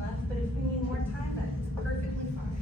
left, but if we need more time, that's perfectly fine.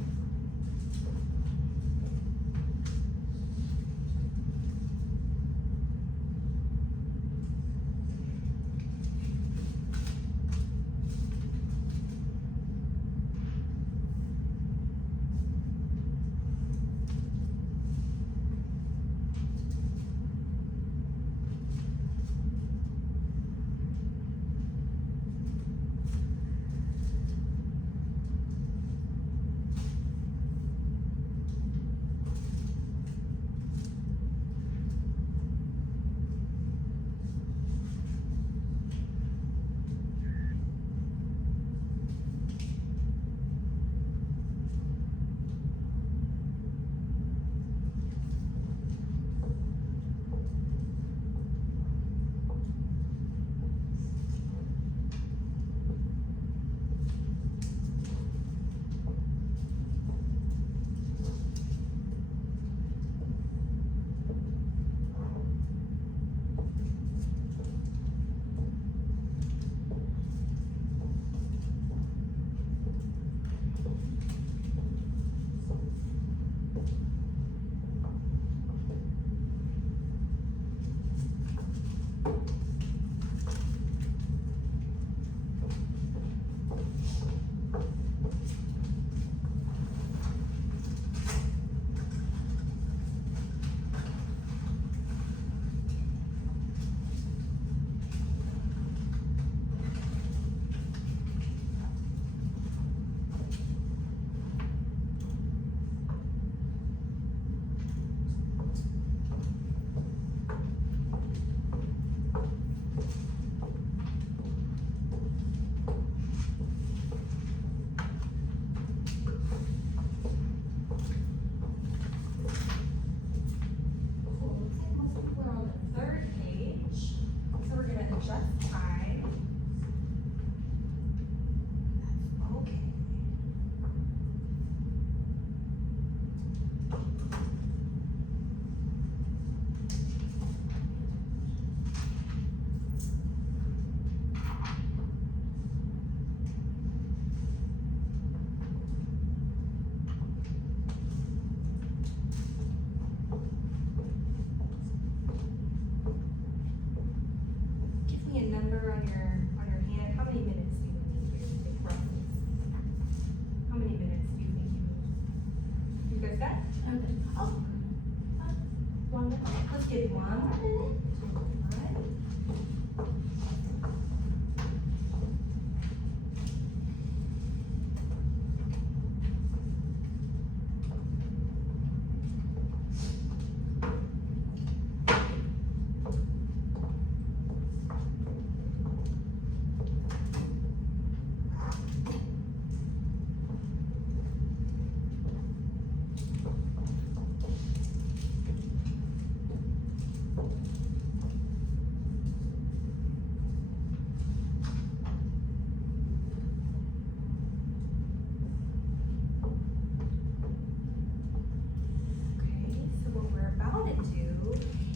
Give 1 minute.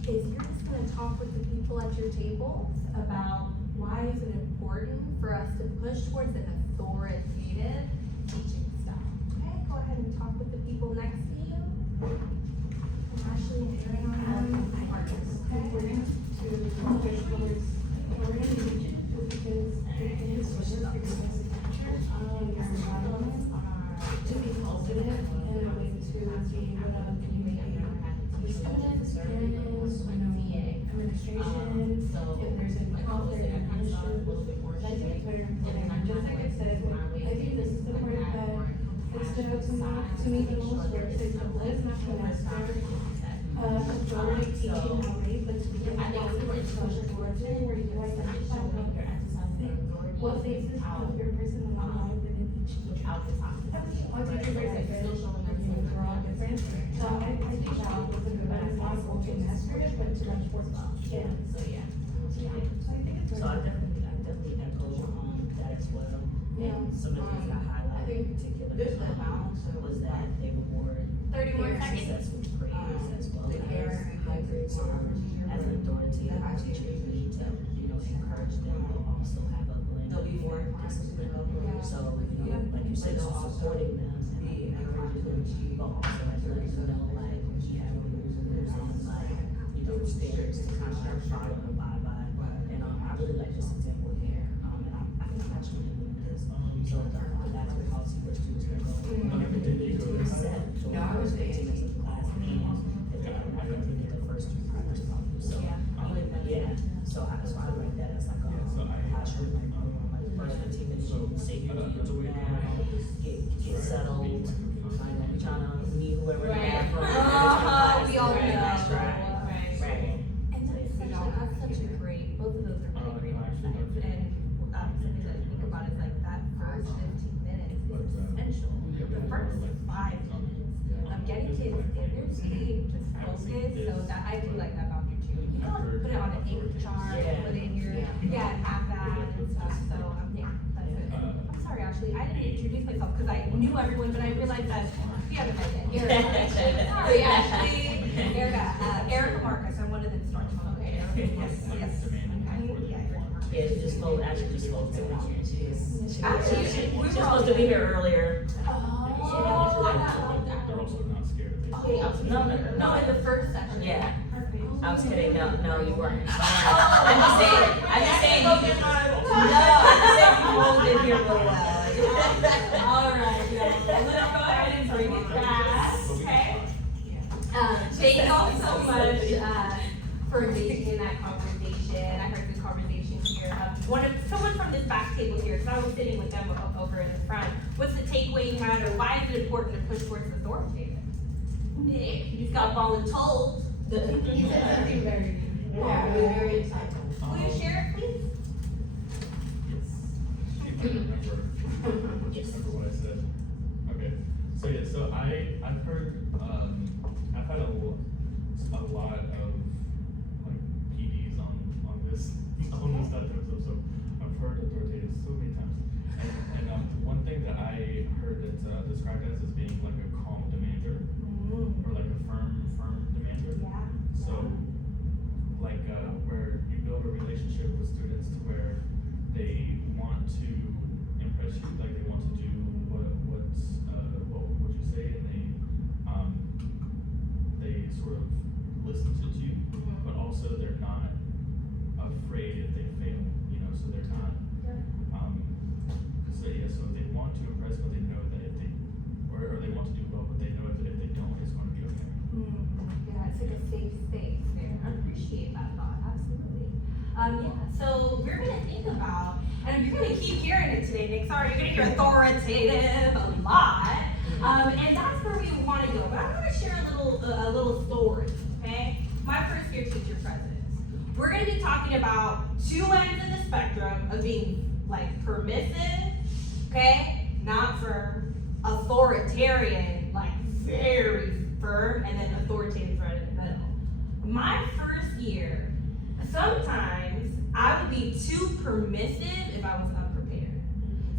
Is you're just going to talk with the people at your tables about why is it important for us to push towards an authoritative teaching style. Okay, go ahead and talk with the people next to you. Ashley and Aaron on your partners. Okay, we're going to push towards authority because it is teacher and your environment to be positive and a way to be able to communicate with students, parents, administration, if there's any conflict or an issue. I think it's very important. Just like I said, I think this is the part that stood out to me the most, where it says, let's not connect authority teaching already, but to be able to exposure towards it, where you identify what phases of your personal life within each teacher. All teachers are different, we're all different. So I think that was a good one. It's possible to master it, but to much work. Yeah. So yeah. So I think it's So I definitely echo that as well. Yeah. And some of the things I highlighted in particular was that they were more 30 more very seconds. successful creators as well The parent as and hybrid as an authority. The Teachers need to, encourage them, but also have a blend of be more consistent, so, you know, like you said, supporting them and like encouraging them, but also like letting them know like we have rules and there's like, you know, standards to kind of follow and abide by. And I really like this example here, and I think I'm actually doing this. So the basketball policy where students can go, whenever they need to accept, so the first 15 minutes of the class, and if they can, I think they get the first 2 practice problems. So, yeah, so I like that as like a passion, like the first 15 minutes, you say you get settled, you trying to meet whoever in the bathroom. We all know. Right. And that's such a great, both of those are really great insights. And something that I think about is like that first 15 minutes is essential. The first 5 minutes of getting kids in their seat, just focus, so that I do like that boundary too. You know, put it on an ink chart, put it in your, have that and stuff, so, that's it. I'm sorry, Ashley, I didn't introduce myself because I knew everyone, but I realized that we haven't met yet. Erica. Sorry, Ashley. Erica Marcus, I'm one of the instructors. Okay, yes. Yeah, she just slow, actually just slow down. Actually, She's supposed to be here earlier. They're also not scared. No, in the first session. Yeah. I was kidding, no, you weren't. I'm just saying, no, you rolled in here real well. Alright, let's go ahead and bring it back, okay? Thank you all so much for engaging in that conversation. I heard good conversation here. Someone from this back table here, because I was sitting with them over in the front. What's the takeaway you had, or why is it important to push towards authoritative? Nick, you just got voluntold. He said something very, very insightful. Will you share it, please? Remember what I said. Okay. So yeah, so I've heard I've had a lot of like PDs on this topic, so I've heard authoritative so many times. And one thing that I heard that's described as being like a calm demander or like a firm demander. Yeah. So like where you build a relationship with students to where they want to impress you, like they want to do what you say, and they sort of listen to you, but also they're not afraid if they fail, you know, so they're not so they want to impress, but they know that if they or they want to do well, but they know that if they don't, it's going to be okay. Yeah, it's like a safe space there. I appreciate that thought, absolutely. So we're gonna think about, and you're gonna keep hearing it today, Nick. Sorry, you're gonna hear authoritative a lot, and that's where we want to go. But I'm gonna share a little story. Okay, my first year teacher presidents. We're gonna be talking about 2 ends of the spectrum of being like permissive, okay, not firm, authoritarian, like very firm, and then authoritative right in the middle. My first year, sometimes I would be too permissive if I was unprepared.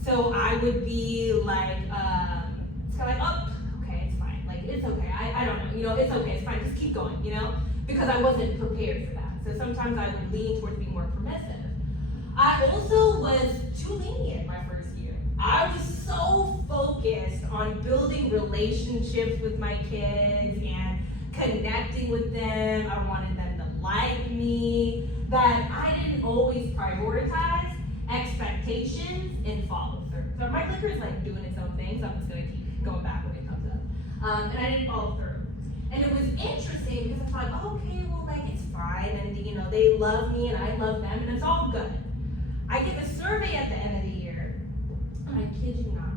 So I would be like, it's kind of like, oh, okay, it's fine. Like, it's okay. I don't know, you know, it's okay, it's fine. Just keep going, you know, because I wasn't prepared for that. So sometimes I would lean towards being more permissive. I also was too lenient my first year. I was so focused on building relationships with my kids and connecting with them. I wanted them to like me, that I didn't always prioritize expectations and follow through. So my clicker is like doing its own thing, so I'm just gonna keep going back when it comes up. And I didn't follow through. And it was interesting because I thought, okay, well, like it's fine, and you know, they love me and I love them, and it's all good. I get the survey at the end of the year, and I kid you not,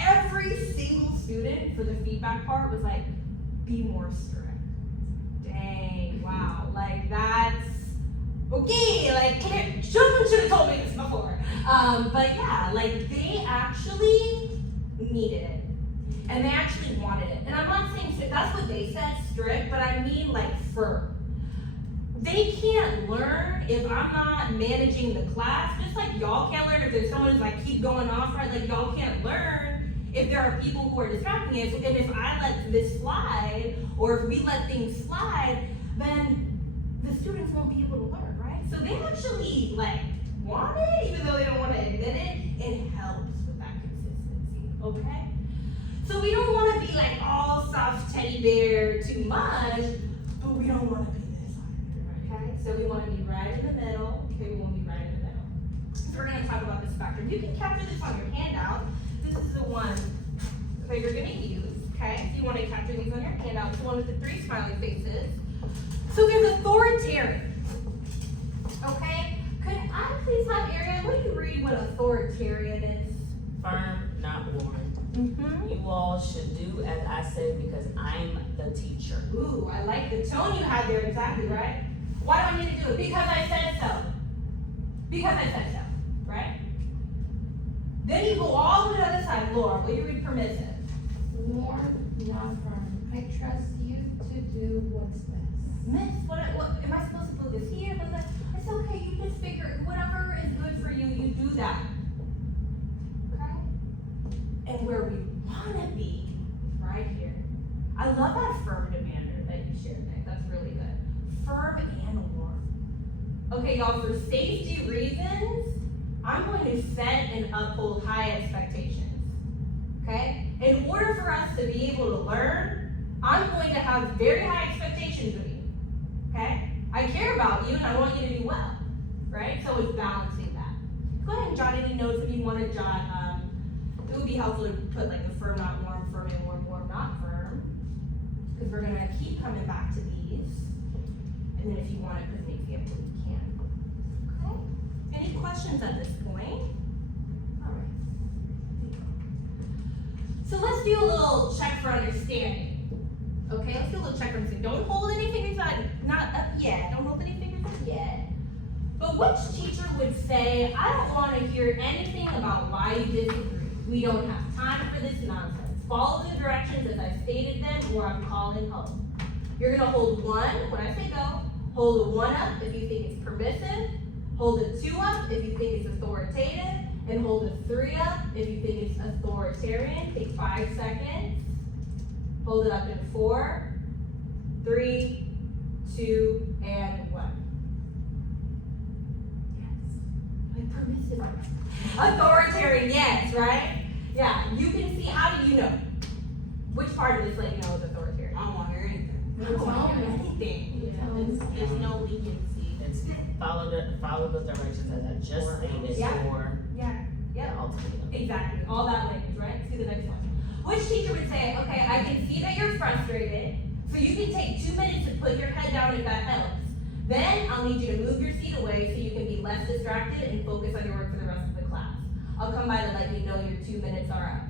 every single student for the feedback part was like, be more strict. Dang, wow, like that's okay, like someone should have told me this before. But yeah, like they actually needed it. And they actually wanted it. And I'm not saying that's what they said, strict, but I mean like firm. They can't learn if I'm not managing the class, just like y'all can't learn if there's someone who's like keep going off, right? Like y'all can't learn if there are people who are distracting us. And if I let this slide, or if we let things slide, then the students won't be able to learn, right? So they actually like want it, even though they don't want to then it helps with that consistency, okay? So we don't want to be like all soft teddy bear too much, but we don't want to be this either, okay? So we want to be right in the middle, okay? We want to be right in the middle. So we're going to talk about the spectrum. You can capture this on your handout. This is the one that you're going to use, okay? If you want to capture these on your handout, it's the one with the 3 smiley faces. So we have authoritarian, okay? Could I please have Ariel, will you read what authoritarian is? Firm, not warm. Mm-hmm. You all should do as I said because I'm the teacher. Ooh, I like the tone you had there, exactly, right? Why do I need to do it? Because I said so. Because I said so, right? Then you go all the way to the other side. Laura, will you read permissive? Warm, not firm. I trust you to do what's best. Miss, what am I supposed to put this here? It's okay, you just figure whatever is good for you, you do that. Okay? And where we wanna be, right here. I love that firm demander that you shared, Nick. That's really good. Firm and warm. Okay, y'all, for safety reasons, I'm going to set and uphold high expectations. Okay? In order for us to be able to learn, I'm going to have very high expectations of you. Okay? I care about you and I want you to do well. Right? So it's balancing that. Go ahead and jot any notes if you want to jot. It would be helpful to put like the firm, not warm, firm and warm, warm, not firm. Because we're going to keep coming back to these. And then if you want to put an example, you can. Okay? Any questions at this point? All right. So let's do a little check for understanding. Okay, let's do a little check for understanding. Don't hold any fingers not up yet. Don't hold any fingers up yet. But which teacher would say, I don't want to hear anything about why you disagree. We don't have time for this nonsense. Follow the directions as I stated them or I'm calling home. You're going to hold 1 when I say go. Hold a 1 up if you think it's permissive. Hold a 2 up if you think it's authoritative. And hold a 3 up if you think it's authoritarian. Take 5 seconds. Hold it up in 4, 3, 2, and 1. Yes. Like permissive. Authoritarian, yes, right? Yeah, you can see, how do you know? Which part of this lady knows authoritarian? I don't want to hear anything. I don't want to hear anything. There's no leniency. It's follow the directions as I just stated Yeah. or Yeah, the yeah. ultimatum. Exactly, all that language, right? See the next one. Which teacher would say, okay, I can see that you're frustrated, so you can take 2 minutes to put your head down if that helps. Then I'll need you to move your seat away so you can be less distracted and focus on your work for the rest of the class. I'll come by to let you know your 2 minutes are up.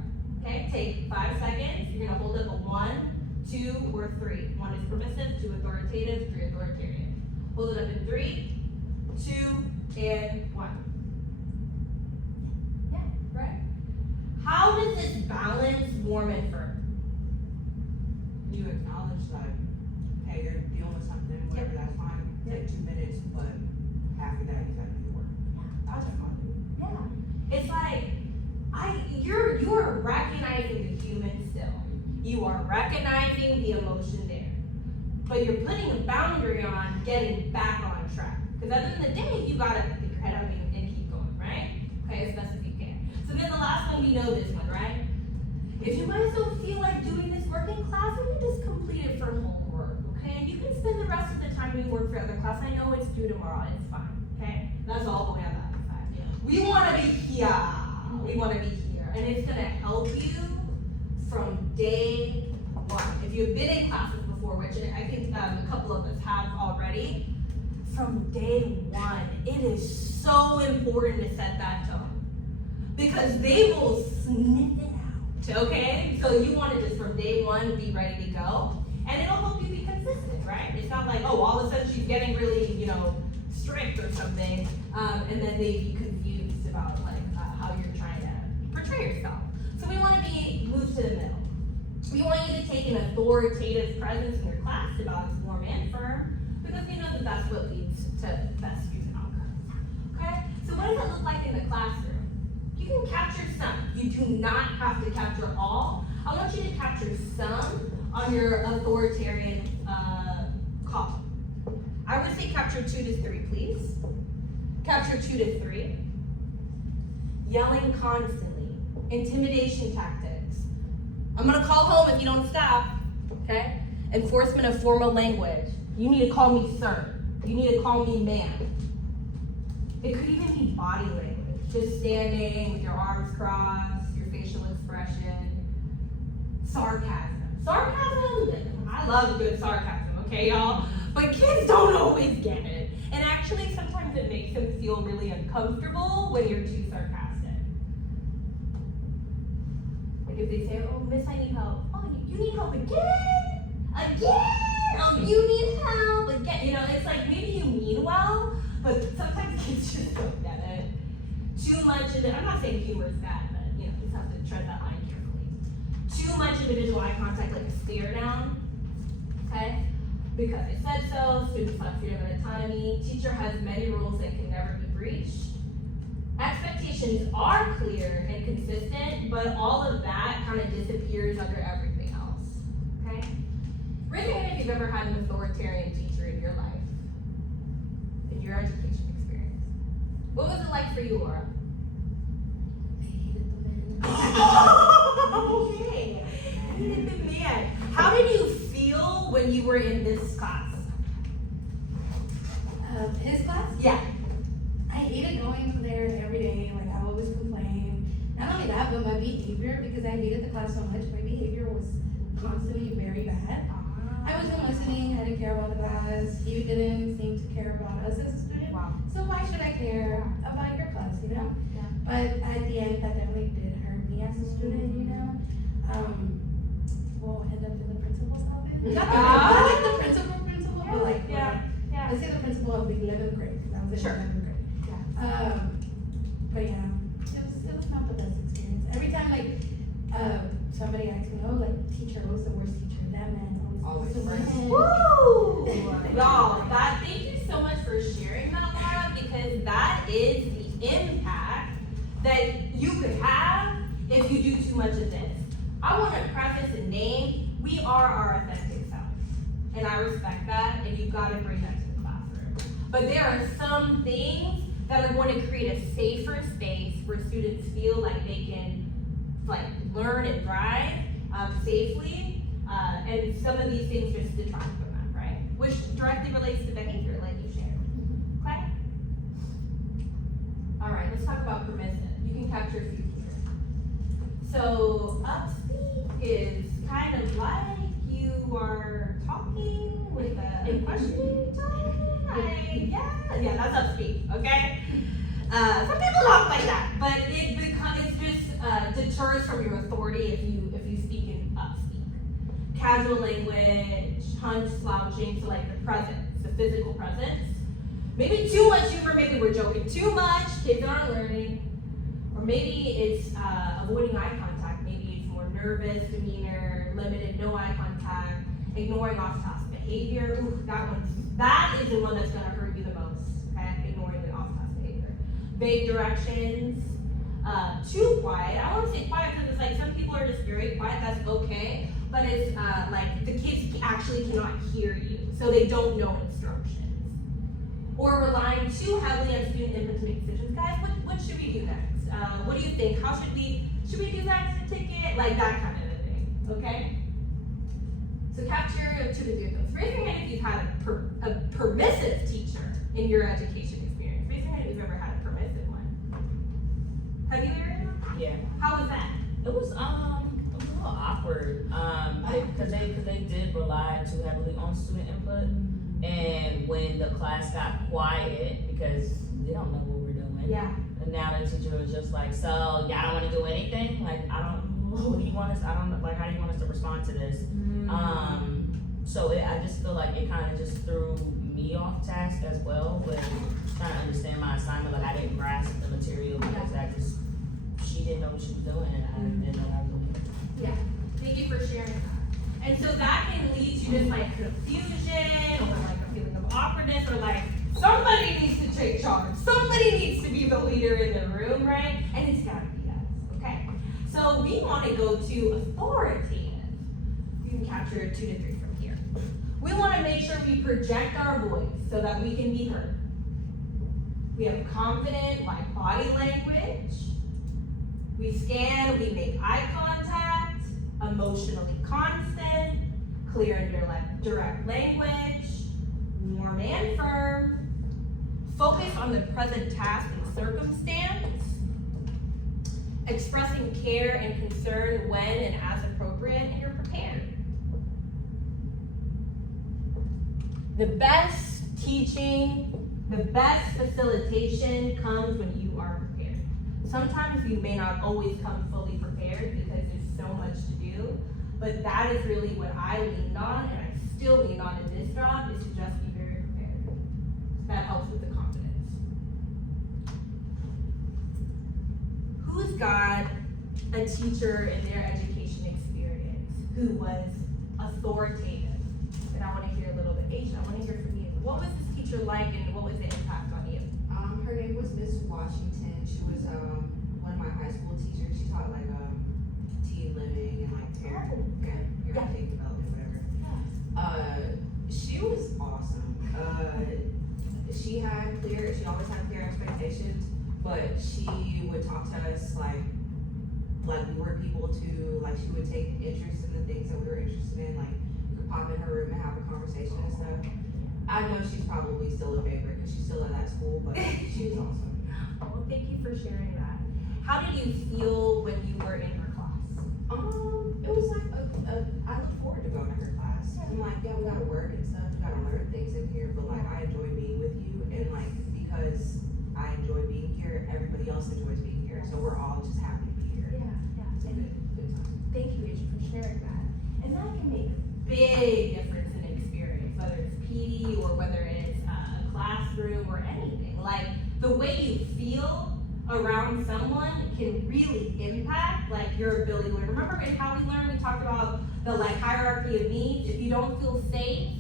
Okay, take 5 seconds. You're gonna hold up a 1, 2, or 3. 1 is permissive, 2 authoritative, 3 authoritarian. Hold it up in 3, 2, and 1. Yeah, right? How does this balance warm and firm? You acknowledge like, hey, you're dealing with something, whatever, that's fine. Take 2 minutes, but after that, you gotta do the work. That's fine. Yeah. It's like you're recognizing the human still. You are recognizing the emotion there. But you're putting a boundary on getting back on track. Because at the end of the day, you gotta pick your head up and keep going, right? Okay, as best as you can. So then the last one, we know this one, right? If you guys don't feel like doing this work in class, then you just complete it for homework, okay? You can spend the rest of the time doing work for other class. I know it's due tomorrow, it's fine, okay? That's all the way on the other side. We wanna be here. We wanna be here. And it's gonna help you from day one. If you've been in classes before, which I think a couple of us have already, from day one, it is so important to set that tone. Because they will sniff it out, okay? So you want to just from day one be ready to go. And it'll help you be consistent, right? It's not like, oh, all of a sudden she's getting really, strict or something, and then they be confused about how you're trying to portray yourself. So we want to be moved to the middle. We want you to take an authoritative presence in your class to balance warm and firm, because we know that that's what leads to best student outcomes. Okay? So what does it look like in the classroom? You can capture some. You do not have to capture all. I want you to capture some on your authoritarian column. I would say capture 2 to 3, please. Capture 2 to 3. yelling constantly, intimidation tactics. I'm gonna call home if you don't stop, okay? Enforcement of formal language. You need to call me sir. You need to call me ma'am. It could even be body language. Just standing with your arms crossed, your facial expression. Sarcasm. Sarcasm, I love good sarcasm, okay, y'all? But kids don't always get it. And actually, sometimes it makes them feel really uncomfortable when you're too sarcastic. Like if they say, oh, miss, I need help. Oh, you need help again? Again? Oh, you need help again? You know, it's like maybe you mean well, but sometimes kids just don't get it. Too much, and I'm not saying humor is bad, but you know, just have to tread that line carefully. Too much individual eye contact, like a stare down, okay? Because it said so, students have freedom and autonomy, teacher has many rules that can never be breached. Expectations are clear and consistent, but all of that kind of disappears under everything else, okay? Raise your hand if you've ever had an authoritarian teacher in your life, in your education experience. What was it like for you, Laura? Okay, hated the man. How did you feel when you were in this class? His class? Yeah. I hated going there every day. Like, I always complained. Not only that, but my behavior, because I hated the class so much, my behavior was constantly very bad. I wasn't listening. I didn't care about the class. You didn't seem to care about us as a student. Wow. So why should I care about your class, you know? Yeah. But at the end, that definitely did hurt me as a student, you know? We'll end up in the principal's office. Not like the principal, but like, Yeah. let's say the principal of the 11th grade, because I was in Sure. 11th grade. But yeah, it was not the best experience. Every time like somebody asked me, oh, like teacher, what was the worst teacher? That man Always the right. man. Woo! Y'all, thank you so much for sharing that, Laura, because that is the impact that you could have if you do too much of this. I want to preface and name, we are our authentic selves. And I respect that, and you've got to bring that to the classroom. But there are some things that are going to create a safer space where students feel like they can learn and thrive safely. And some of these things just detract from that, right? Which directly relates to behavior, like you shared. Okay? All right, let's talk about permissive. You can capture a few here. So, upspeak is kind of like you are talking with a questioning tone. Yeah, that's upspeak, okay? Some people talk like that, but it just deters from your authority if you speak in upspeak. Casual language, hunched, slouching, so like the presence, the physical presence. Maybe too much humor, maybe we're joking too much, kids aren't learning. Or maybe it's avoiding eye contact, maybe it's more nervous demeanor, limited, no eye contact, ignoring off-task behavior. Ooh, that is the one that's gonna hurt you the most, okay? Ignoring the off-task behavior. Vague directions, too quiet. I won't say quiet because it's like some people are just very quiet, that's okay. But it's like the kids actually cannot hear you, so they don't know instructions. Or relying too heavily on student input to make decisions. Guys, what should we do next? What do you think? How should we do that to ticket? Like that kind of a thing, okay? So capture 2 to 3 of those. Raise your hand if you've had a permissive teacher in your education experience. Raise your hand if you've ever had a permissive one. Have you, Ariana? Yeah. How was that? It was a little awkward, because they did rely too heavily on student input, and when the class got quiet, because they don't know what we're doing. Yeah. And now the teacher was just like, so y'all don't want to do anything? Like, what do you want us? I don't know. Like, how do you want us to respond to this? So I just feel like it kind of just threw me off task as well, with trying to understand my assignment. Like, I didn't grasp the material because she didn't know what she was doing, and I didn't know what I was doing. Yeah, thank you for sharing that. And so that can lead to just like confusion or like a feeling of awkwardness or like somebody needs to take charge. Somebody needs to be the leader in the room, right? And it's gotta be us, okay? So we wanna go to authoritative. You can capture 2 to 3 from here. We wanna make sure we project our voice so that we can be heard. We have confident, like body language. We scan, we make eye contact, emotionally constant, clear and direct language, warm and firm, focus on the present task and circumstance, expressing care and concern when and as appropriate, and you're prepared. The best teaching, the best facilitation comes when you are prepared. Sometimes you may not always come fully prepared because there's so much to do, but that is really what I leaned on, and I still lean on in this job, is to just be very prepared. That helps with the confidence. Who's got a teacher in their education experience who was authoritative? And I want to hear a little bit. Aisha, I want to hear from you. What was this teacher like, and what was the impact on you? Her name was Miss Washington. She was one of my high school teachers. She taught like teen living and like parenting development, whatever. She was awesome. She always had clear expectations, but she would talk to us like we were people too. Like she would take interest in the things that we were interested in. Like we could pop in her room and have a conversation and stuff. I know she's probably still a favorite because she's still at that school, but she was awesome. Well, thank you for sharing that. How did you feel when you were in her class? It was like I look forward to going to her class. I'm like, yeah, we gotta work and stuff, we gotta learn things in here, but like I enjoy being with you, and like because I enjoy being here, everybody else enjoys being here, so we're all just happy to be here. It's a good time. Thank you, Aisha, for sharing that. And that can make a big difference in experience, whether it's PD or whether it's a classroom or anything. Like the way you feel around someone can really impact like your ability to learn. Remember in How We Learn, we talked about the like hierarchy of needs. If you don't feel safe,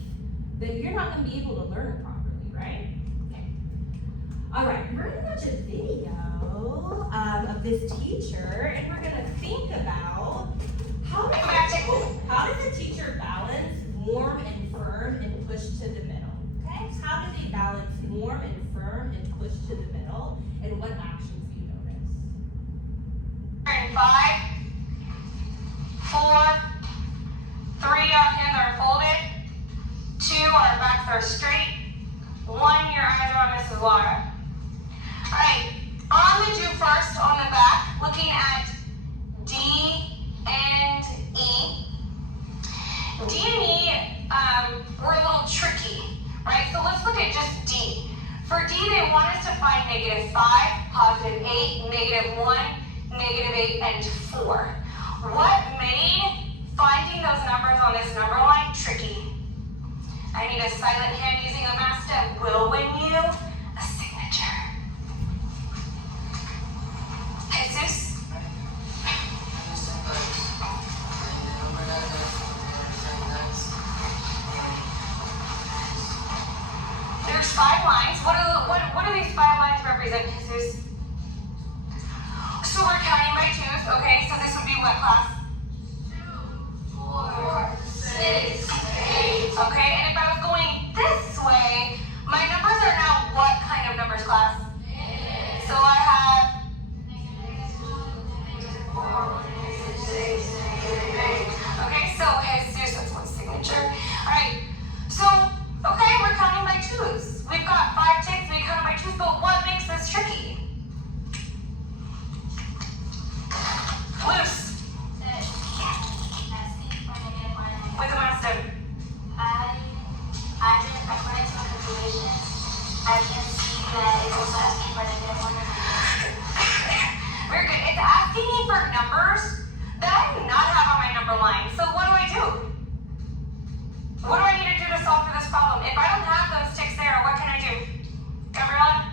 then you're not going to be able to learn properly, right? Okay. All right, we're going to watch a video of this teacher, and we're going to think about how does a teacher balance warm and firm and push to the middle? Okay, how do they balance warm and firm and push to the middle, and what actions do you notice? In 5, 4, 3, our hands are folded. 2, our backs are straight. 1, your eyes are on Mrs. Laura. Alright, on the do first, on the back, looking at D and E. D and E were a little tricky, right? So let's look at just D. For D, they want us to find -5, +8, -1, -8, and 4. What made finding those numbers on this number line tricky? I need a silent hand using a math step will win you a signature. Jesus? There's 5 lines. What do these 5 lines represent, Jesus? So we're counting by 2s, okay? So this would be what class? 2, 4, 6, 8. Okay, and if I was going this way, my numbers are now what kind of numbers, class? So I have okay, so Jesus, that's one signature. Alright, so okay, we're counting by 2s. We've got 5 ticks, we count by 2s, but what makes this tricky? Loose. With a master. According to my calculations, I can see that it's also asking for -1. Very good. It's asking me for numbers that I do not have on my number line. So what do? What do I need to do to solve for this problem? If I don't have those ticks there, what can I do? Gabriella?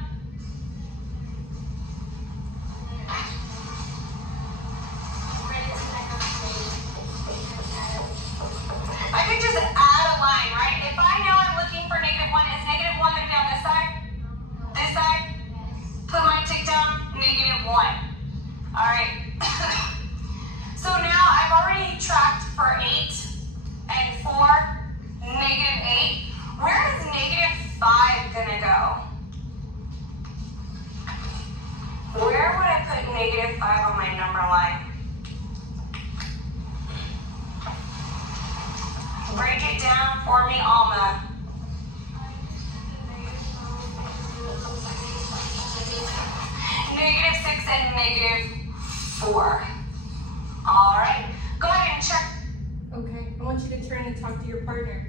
I could just add a line, right? If I know I'm looking for -1, is -1 going to be on this side? This side? Put my tick down, -1. All right. So now I've already tracked for 8 and 4, -8. Where is -5 going to go? Where would I put -5 on my number line. Break it down for me, Alma. -6 and -4. All right, go ahead and check. Okay, I want you to turn and talk to your partner.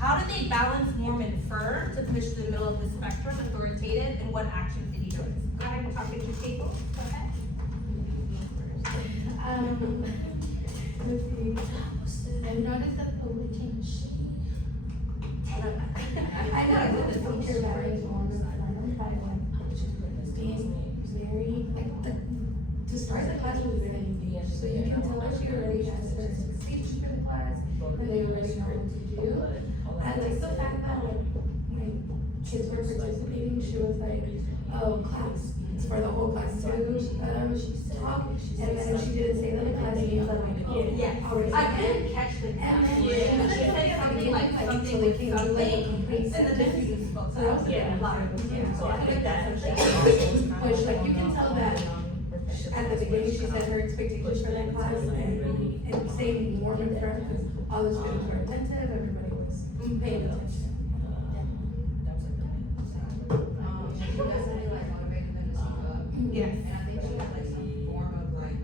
How do they balance warm and firm to push to the middle of the spectrum, authoritative, and what actions did you notice? Go ahead and talk at your table. Go ahead. Let's see. I've noticed that the change. I know that the teacher varies warm and firm by being very, to start the class was very easy. So you can tell that she already has her speech for the class, and they already know what to do. I like the fact that when kids were participating, she was like, oh, class, it's for the whole class to talk. And then if she didn't say that in class, she was like, oh, Yeah. already. I couldn't catch the And then she she said something like something with something, and then the students spoke. So that was Yeah. a lot. So I think that Which, like, you can tell that at the beginning, she said her expectations for that class and staying warm and firm, because all the students were attentive, everybody was paying attention. She definitely like motivated them to speak up. Yes. And I think she had like some form of like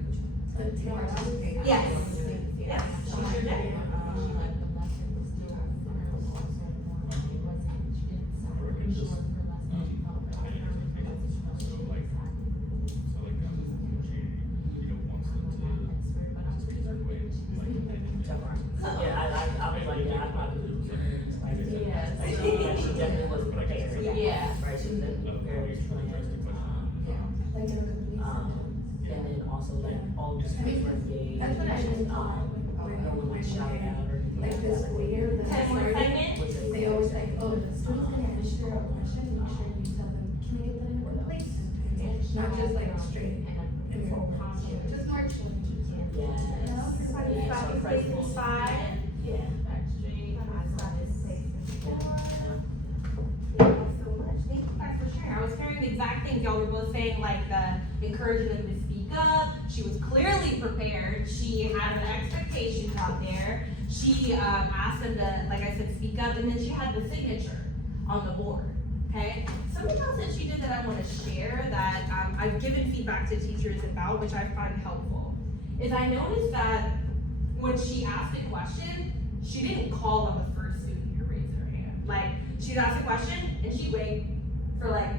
But to participate. Yes. Yes, she sure did. I was like, yeah, I probably would have like, she definitely was prepared. Yeah. Right, she was definitely prepared to plan. Like, And then also like all the students were engaged. that's what I meant, No one like shouted out or anything. like this school year, the 10 more seconds. they always like, oh, the students can answer a question, make sure you tell them, can we get that in a good place? Not just like straight and forward, just more change. Yeah. Everybody back in place inside. Yeah. Thank you guys for sharing. I was hearing the exact things y'all were both saying, like encouraging them to speak up. She was clearly prepared. She had the expectations out there. She asked them to, like I said, speak up, and then she had the signature on the board. Okay. Something else that she did that I want to share that I've given feedback to teachers about, which I find helpful, is I noticed that when she asked a question, she didn't call on the first student to raise their hand. Like, she'd ask a question and she'd wait for like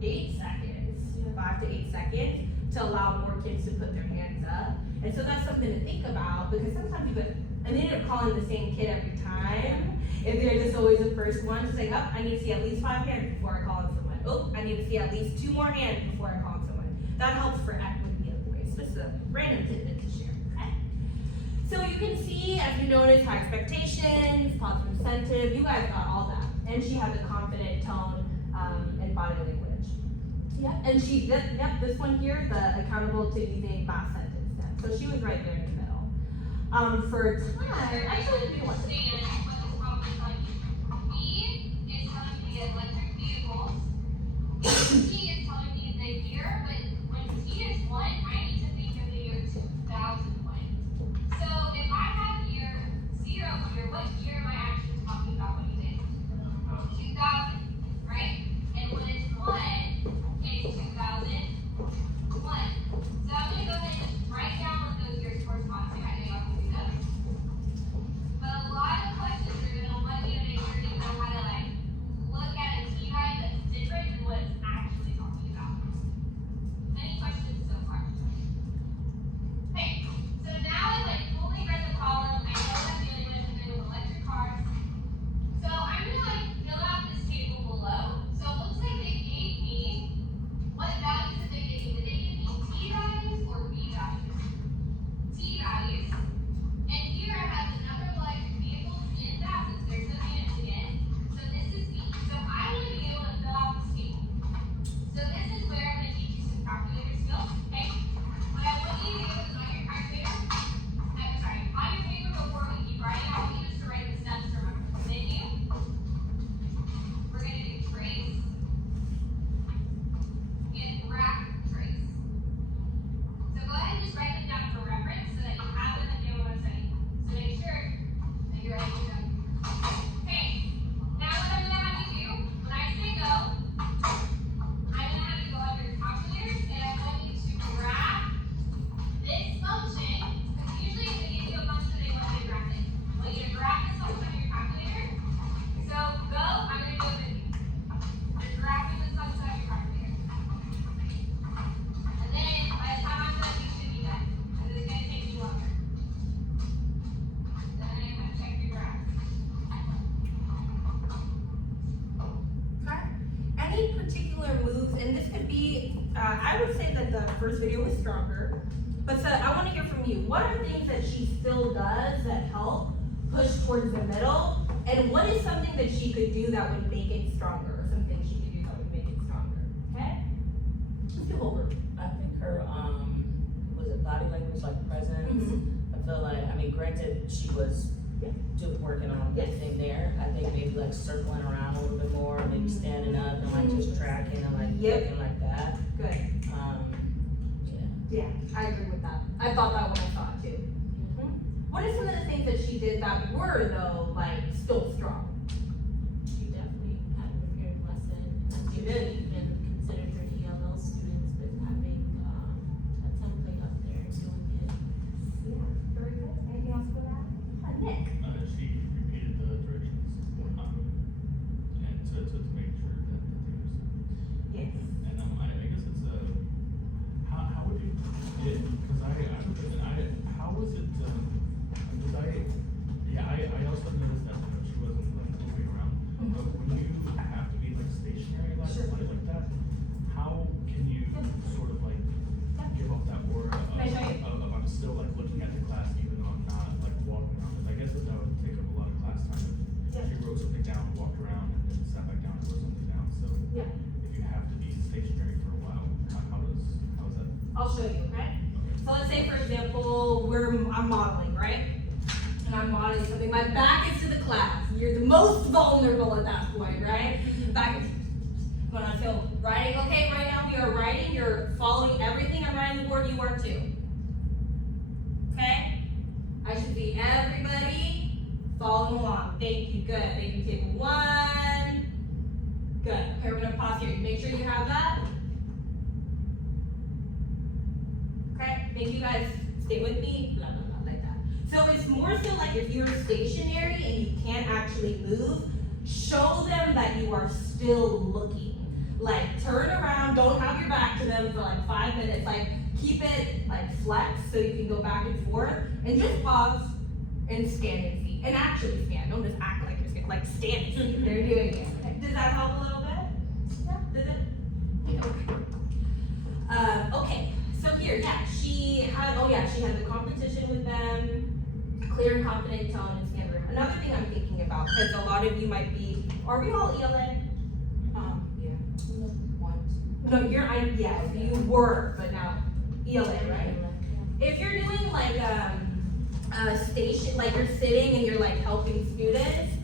8 seconds, 5 to 8 seconds, to allow more kids to put their hands up. And so that's something to think about, because sometimes you get, and they end up calling the same kid every time. If they're just always the first one, to say, oh, I need to see at least 5 hands before I call on someone. Oh, I need to see at least 2 more hands before I call on someone. That helps for equity of voice. This is a random tidbit to share. Okay? So you can see, as you notice, high expectations, positive incentive, you guys got all that. And she had the confident tone and body language. Yep, and she did, yep, this one here, the accountable to using fast sentence then. So she was right there in the middle. For time, actually, we want to. E is telling me electric vehicles. T is telling me the year, but when T is 1, I need to think of the year 2001. So if I have year 0 here, what year am I actually talking about when you did? 2000, right? And when it's 1, it's 2001. So I'm going to go ahead and just write down what those years correspond to. I know y'all can do those. But a lot of questions are going to want you to make sure you know how to like look at a T guide that's different than what it's actually talking could be, I would say that the first video was stronger, but so I want to hear from you. What are things that she still does that help push towards the middle? And what is something that she could do that would make it stronger? Or something she could do that would make it stronger? Okay? Let's do over. I think her, was it body language, like presence? Mhm. I feel like, I mean, granted, she was just working on Yes. everything there. I think maybe like circling around a little bit more, maybe standing up and like just tracking and like Yep. looking like that. Good. Yeah. Yeah, I agree with that. I thought that when I saw it too. What are some of the things that she did that were though, like, still strong? She definitely had a prepared lesson. I She think did. she even considered her ELL students with having a template up there doing it. Yeah, very good. Anything else for that? Nick? She repeated the directions, and to make sure that the things. Yes. And I guess it's how would you, because how was it, because I also noticed that she wasn't like moving around, but when you have to be like stationary like, Sure. like that, how can you sort of like give off that aura of I'm still like looking at the class even though I'm not like walking around? Because I guess that would take up a lot of class time if she wrote something down, walked around, and then sat back down and wrote something down. So Yeah. if you have to be stationary for a while, how is that? I'll show you, okay? So let's say, for example, I'm modeling, right? And I'm modeling something. My back is to the class. You're the most vulnerable at that point, right? Back is going on. So writing, okay, right now we are writing. You're following everything I'm writing on the board. You are too. Okay? I should see everybody following along. Thank you. Good. Thank you. Table 1. Good. Okay, we're gonna pause here. Make sure you have that. Okay, thank you guys. Stay with me. Blah, blah, blah, like that. So it's more so like if you're stationary and you can't actually move, show them that you are still looking. Like turn around, don't have your back to them for like 5 minutes. Like keep it like flex so you can go back and forth and just pause and scan your feet. And actually scan, don't just act like you're scanning, like stand your feet. They're doing it. Does that help a little bit? Yeah, does it? Yeah, okay. Okay. So here, she had the competition with them, clear and confident tone and scan room. Another thing I'm thinking about, because a lot of you might be, are we all ELA? Yeah. 1, 2. No, you were, but now ELA, right? If you're doing like a station, like you're sitting and you're like helping students,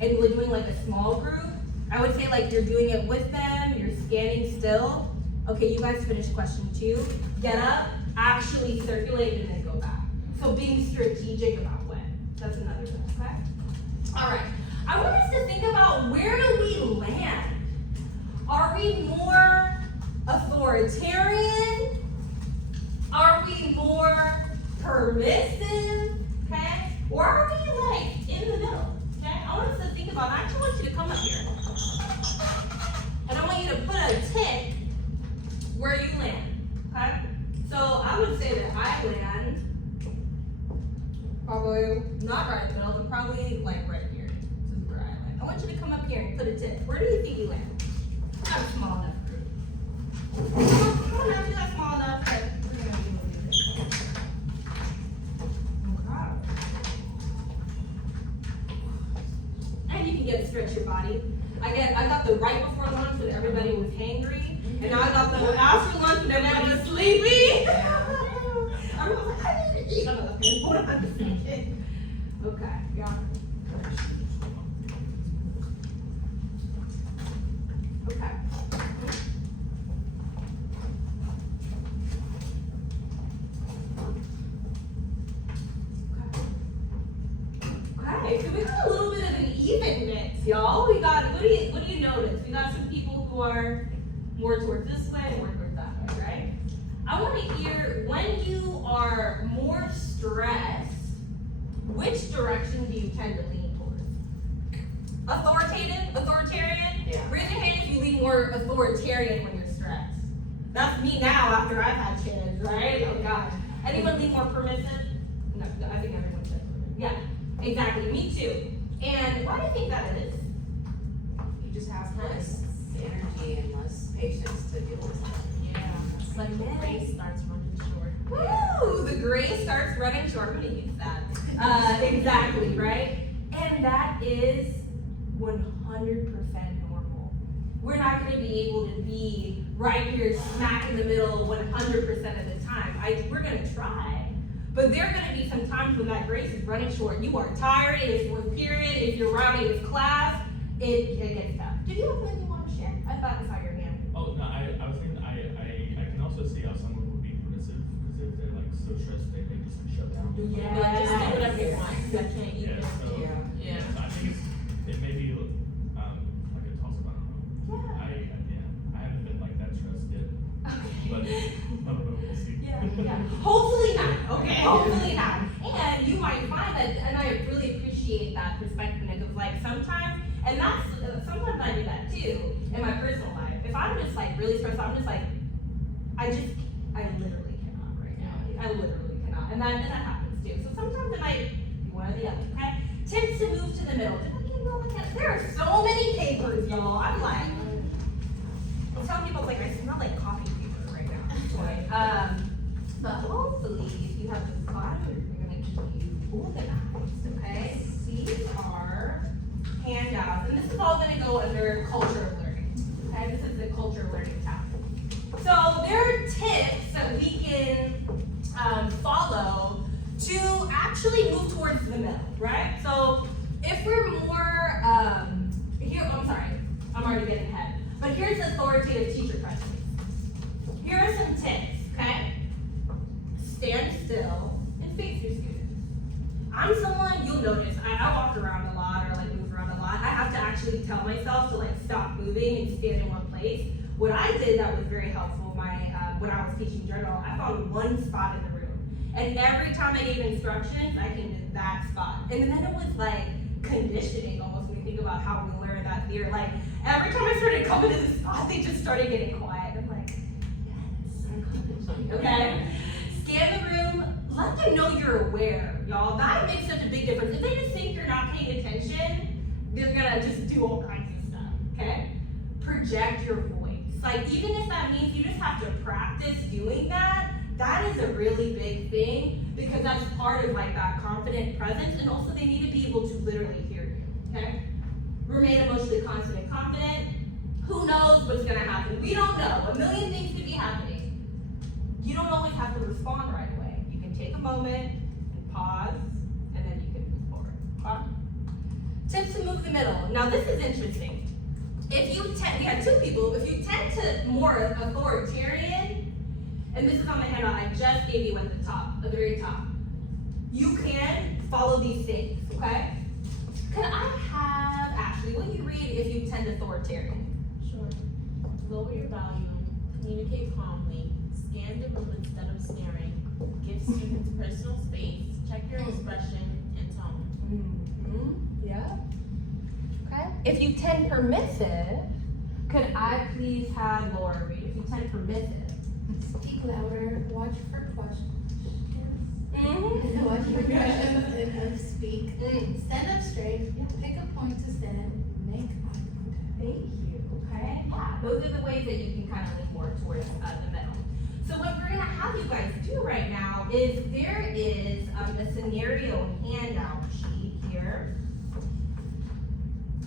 and we're doing like a small group, I would say like you're doing it with them, you're scanning still. Okay, you guys finished question 2. Get up, actually circulate, and then go back. So being strategic about when. That's another thing, okay? All right, I want us to think about where do we land? Are we more authoritarian? Are we more permissive? Okay? Or are we like in the middle? Okay? I want us to think about, I actually want you to come up here. And I want you to put a tick where you land, okay? So I would say that I land probably not right in the middle, but probably like right here. This is where I land. I want you to come up here and put a tick. Where do you think you land? Not a small enough group. Come on now, you're not small enough. Okay. We're gonna do a little bit. Okay. And you can get to stretch your body. I got the right before lunch when everybody was hangry, and now I got the after lunch when everybody was sleepy. Everyone was like, I need to eat. I'm like, hold on a second. Okay, yeah. Okay. Okay, so we got a little bit of an even mix, y'all. We got, what do you notice? We got some people who are more towards this way and more towards that way, right? I want to hear, when you are more stressed, which direction do you tend to lean towards? Authoritarian? Yeah. Raise your hand if you lean more authoritarian when you're stressed. That's me now after I've had kids, right? Oh gosh. Anyone lean more permissive? No, I think everyone said permissive. Yeah, exactly, me too. And why do you think that is? You just have less energy and less patience to deal with grace starts running short. Woo! The grace starts running short. I'm gonna use that. Exactly, right? And that is 100% normal. We're not gonna be able to be right here smack in the middle 100% of the time. We're gonna try. But there are gonna be some times when that grace is running short. You are tired, it is fourth period, if you're rounding with class, it gets tough. Did you have anything you want to share? I thought I saw your hand. Oh, no, I was thinking, I can also see how someone would be permissive, because if they're like so stressed, they just shut down. Yeah. Like, just do whatever you want. I can't eat Yeah, it. so, Yeah. so I think it may be, like a toss up, I don't know. Yeah. I haven't been like that stressed yet, but, I don't know, we'll see. Yeah. Hopefully not, okay? Hopefully not. And you might find that, and I really appreciate that perspective of like sometimes, and that's, sometimes I do that too in my personal life. If I'm just like really stressed out, I'm just like, I literally cannot right now. I literally cannot. And that happens too. So sometimes it might be one or the other, okay? Tips to move to the middle. There are so many papers, y'all. I'm like, I'm telling people, like, I smell like coffee paper right now. But hopefully, if you have this bottom, you're gonna keep you organized, okay? These are handouts, and this is all gonna go under culture of learning, okay? This is the culture of learning tab. So there are tips that we can follow to actually move towards the middle, right? So if we're more, I'm already getting ahead. But here's authoritative teacher questions. Here are some tips, okay? Stand still and face your students. I'm someone, you'll notice, I walk around a lot or like move around a lot. I have to actually tell myself to like stop moving and stand in one place. What I did that was very helpful, when I was teaching journal, I found one spot in the room. And every time I gave instructions, I came to that spot. And then it was like conditioning almost when you think about how we learn that here. Like every time I started coming to the spot, they just started getting quiet. I'm like, yes, okay? Scan the room, let them know you're aware, y'all. That makes such a big difference. If they just think you're not paying attention, they're gonna just do all kinds of stuff, okay? Project your voice. Like, even if that means you just have to practice doing that, that is a really big thing, because that's part of like that confident presence, and also they need to be able to literally hear you, okay? Remain emotionally constant and confident. Who knows what's gonna happen? We don't know. A million things could be happening. You don't always have to respond right away. You can take a moment and pause, and then you can move forward. Okay? Tips to move the middle. Now this is interesting. We had two people, if you tend to more authoritarian, and this is on the handout I just gave you at the very top, you can follow these things, okay? Could I have, Ashley, will you read if you tend authoritarian? Sure. Lower your volume, communicate calmly, scan the room instead of staring, give students personal space, check your expression and tone. Yeah. Okay. If you tend permissive, could I please have Laura read? If you tend permissive. Speak louder, watch for questions. Mm-hmm. Watch for questions and speak. Stand up straight, pick a point to stand, make eye contact. Thank you. Okay. Yeah. Those are the ways that you can kind of lean more towards the middle. So what we're gonna have you guys do right now is there is a scenario handout sheet here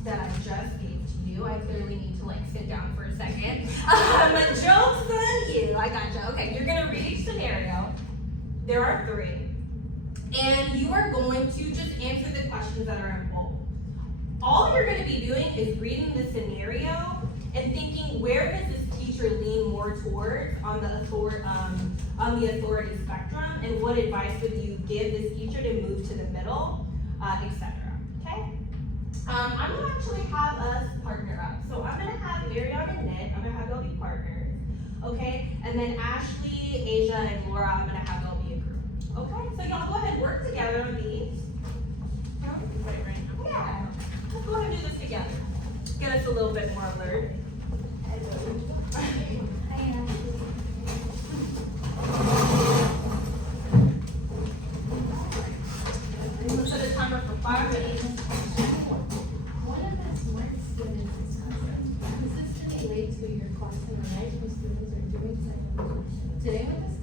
that I just gave to you. I clearly need to like sit down for a second. Joke's on you. I got you. Okay, you're gonna read each scenario. There are 3. And you are going to just answer the questions that are in bold. All you're gonna be doing is reading the scenario and thinking, where does this teacher lean more towards on the authority spectrum, and what advice would you give this teacher to move to the middle, etc. Okay? I'm gonna actually have us partner up. So I'm gonna have Ariana and Nick, I'm gonna have y'all be partners, okay? And then Ashley, Asia, and Laura, I'm gonna have y'all be a group. Okay, so y'all go ahead and work together on these. Yeah, let's go ahead and do this together. Get us a little bit more alert. We'll set a timer for 5 minutes. One of the smart students is consistently late to your class and right when students are doing second. Today was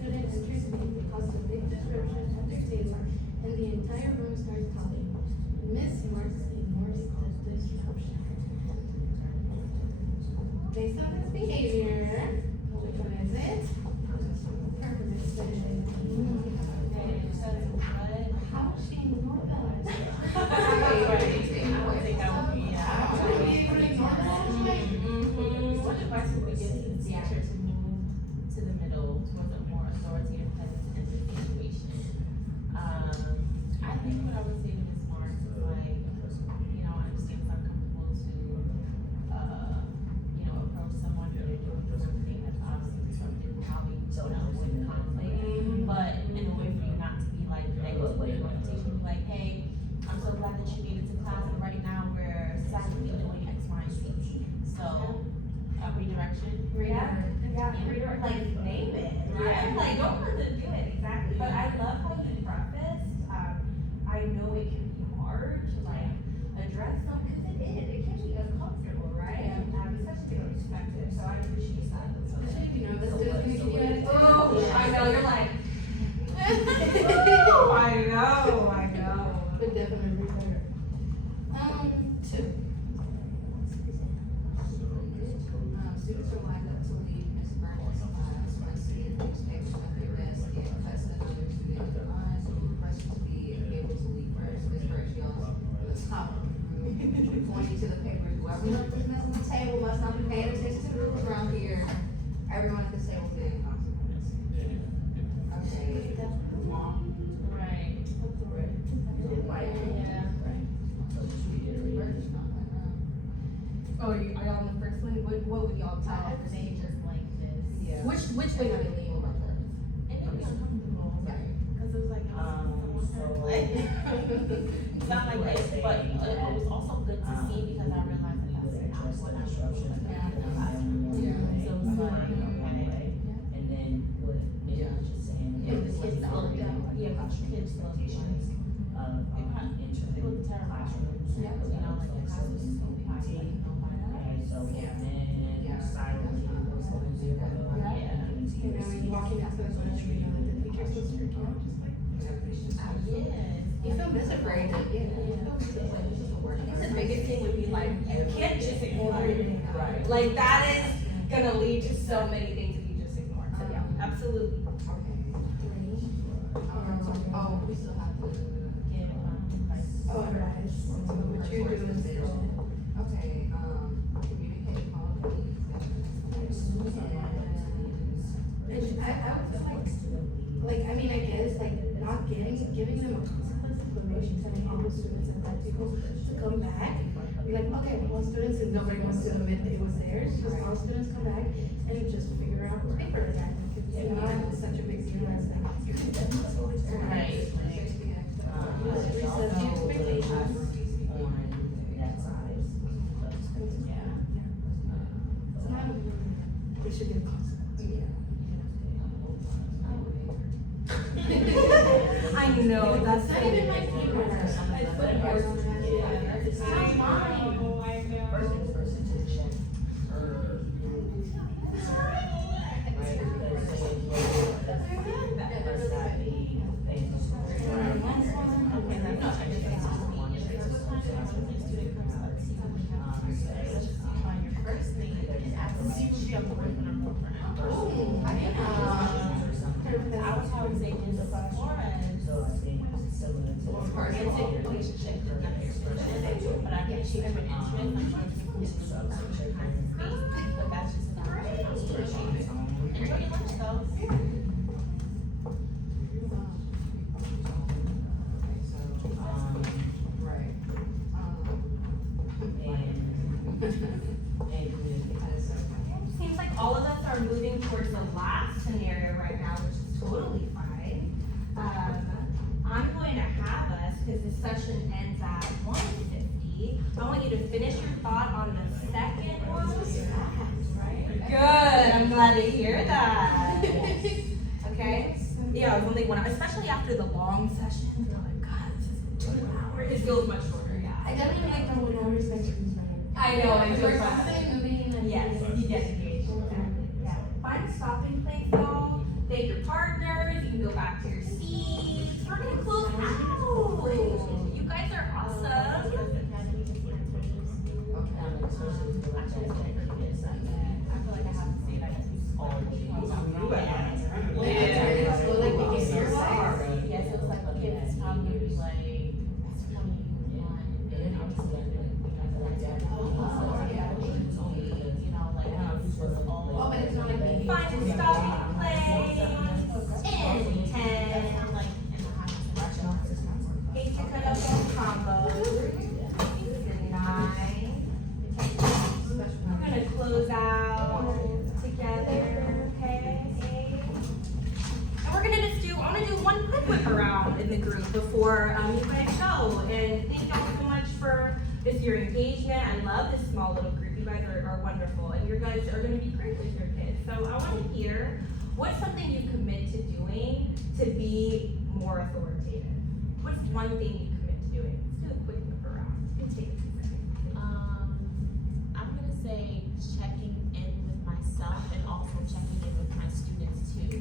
don't let them do it, exactly. But I love how you prefaced, I know it can be hard to like address them, because it can be uncomfortable, right? Especially in perspective, so I appreciate that. You know, let's do it. Oh, I know, you're like, I know. But definitely better. Two. Students are lined up to leave Ms. Burns' class by seeing extra fitness and test another student. Requested to be able to leave first. Ms. Burns yells from the top of the room, pointing to the papers. Whoever left this mess on the table must not be paying attention to the rules around here. Everyone at this table is getting consequences. Okay. Right. Oh, are y'all on the first one? What would y'all tell? I would say just like this. Yeah. Which way would you lean? It made me uncomfortable. Because it was like, not like this, but it was also good to see because I realized that that's not what I was doing. So it was like, okay. And then what Nick was just saying. Yeah, the kids all love that. Yeah, but kids love expectations of It was terrible. classrooms. You know, like if I was just so Okay, so Yeah. then silently goes to the zero. Yeah. You know, when you walk into the classroom, you know that the teacher's supposed to freak out, just like, Yes. you feel misafraid. I think the biggest thing would be like, you can't just ignore it. Right. Like that is gonna lead to so many things if you just ignore. So yeah, absolutely. Oh, we still have to. Oh, right. So what you do is, Okay, communicate policies. and I would feel like, I mean, I guess, like, not giving them a consequence, but maybe telling all the students and that people to come back. Be like, okay, all students, and nobody wants to admit that it was theirs, just all students come back and just figure out paper again. It's not such a big deal as that. Right. Reset the expectations. On that side. It's not, we should get a consequence. I know, that's Not even my favorite. I put yours on that. Yeah. It's not mine. Oh, I know. First things first, to check her. Right, because must not be paying for school. Okay, that's not, I guess that's just one. If it's a first time, when a student comes out, it's on your first thing, and after you have to work on a more friend. I was always saying this before, and So I think similar to. romantic relationship is not expression, but I appreciate your interest, I'm trying to include some kind of space, but that's just not expression. Enjoy your lunch though. Right. Seems like all of us are moving towards the last scenario right now, which is totally fine. I'm going to have us, because this session ends at 1:50. I want you to finish your thought on the second one. Good, I'm glad to hear that. Okay? Yeah, when they want, especially after the long session, they're like, God, this is 2 hours. It feels much shorter, yeah. I definitely like the one hour section. I know, I do. Moving. Yes, you get engaged. Yeah. Find a stopping place though. Thank your partners. You can go back to your seats. We're gonna close out. You guys are awesome. Yes, it was like, okay, it's probably like 21. Oh, but it's not like maybe. Find a stopping place. In 10. 8 to cut up on combos. 9. We're gonna close out together, okay? And we're gonna just I'm gonna do one quick whip around in the group before you guys go. And thank y'all so much for your engagement. I love this small little group. You guys are wonderful. And you guys are gonna be great with your kids. So I wanna hear what's something you commit to doing to be more authoritative? What's one thing you commit to doing? Let's do a quick look around. It's gonna take a few seconds. I'm gonna say checking in with myself and also checking in with my students too.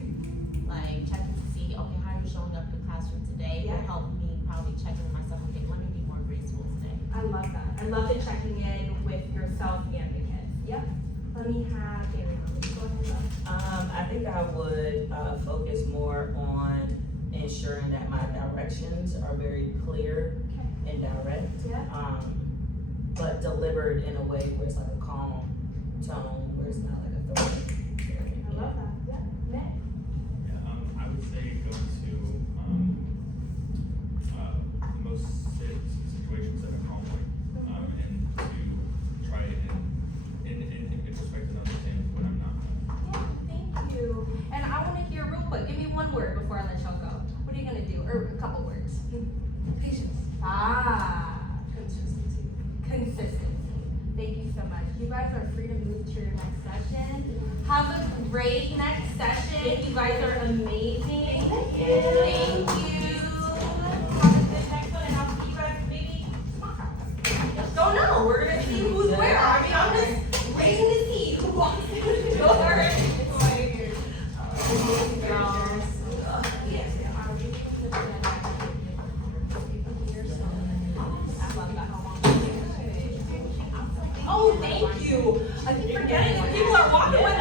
Like checking to see, okay, how you're showing up in the classroom today will Yeah. help me probably check in with myself. Okay, let me be more graceful today. I love that. I love the checking in with yourself and the kids. Yep. Let me have Ariana. Go ahead. I think I would focus more on ensuring that my directions are very clear and direct, Yeah. but delivered in a way where it's like a calm tone, where it's not like authoritative. I love that. Yeah. Nick. Yeah, I would say go to most situations that are conflict, and to try and introspect and understand when I'm not. Yeah, thank you. And I want to hear real quick. Give me one word before I let y'all go. What are you gonna do? Or a couple words. Patience. Ah, Consistency. consistency. Thank you so much. You guys are free to move to your next session. Have a great next session. You guys are amazing. Thank you. Have a good next one, and I'll see you guys maybe tomorrow. Don't know. We're gonna see who's where. I mean, I'm just waiting to see who walks in the door. Oh, thank you. I keep forgetting that people are walking with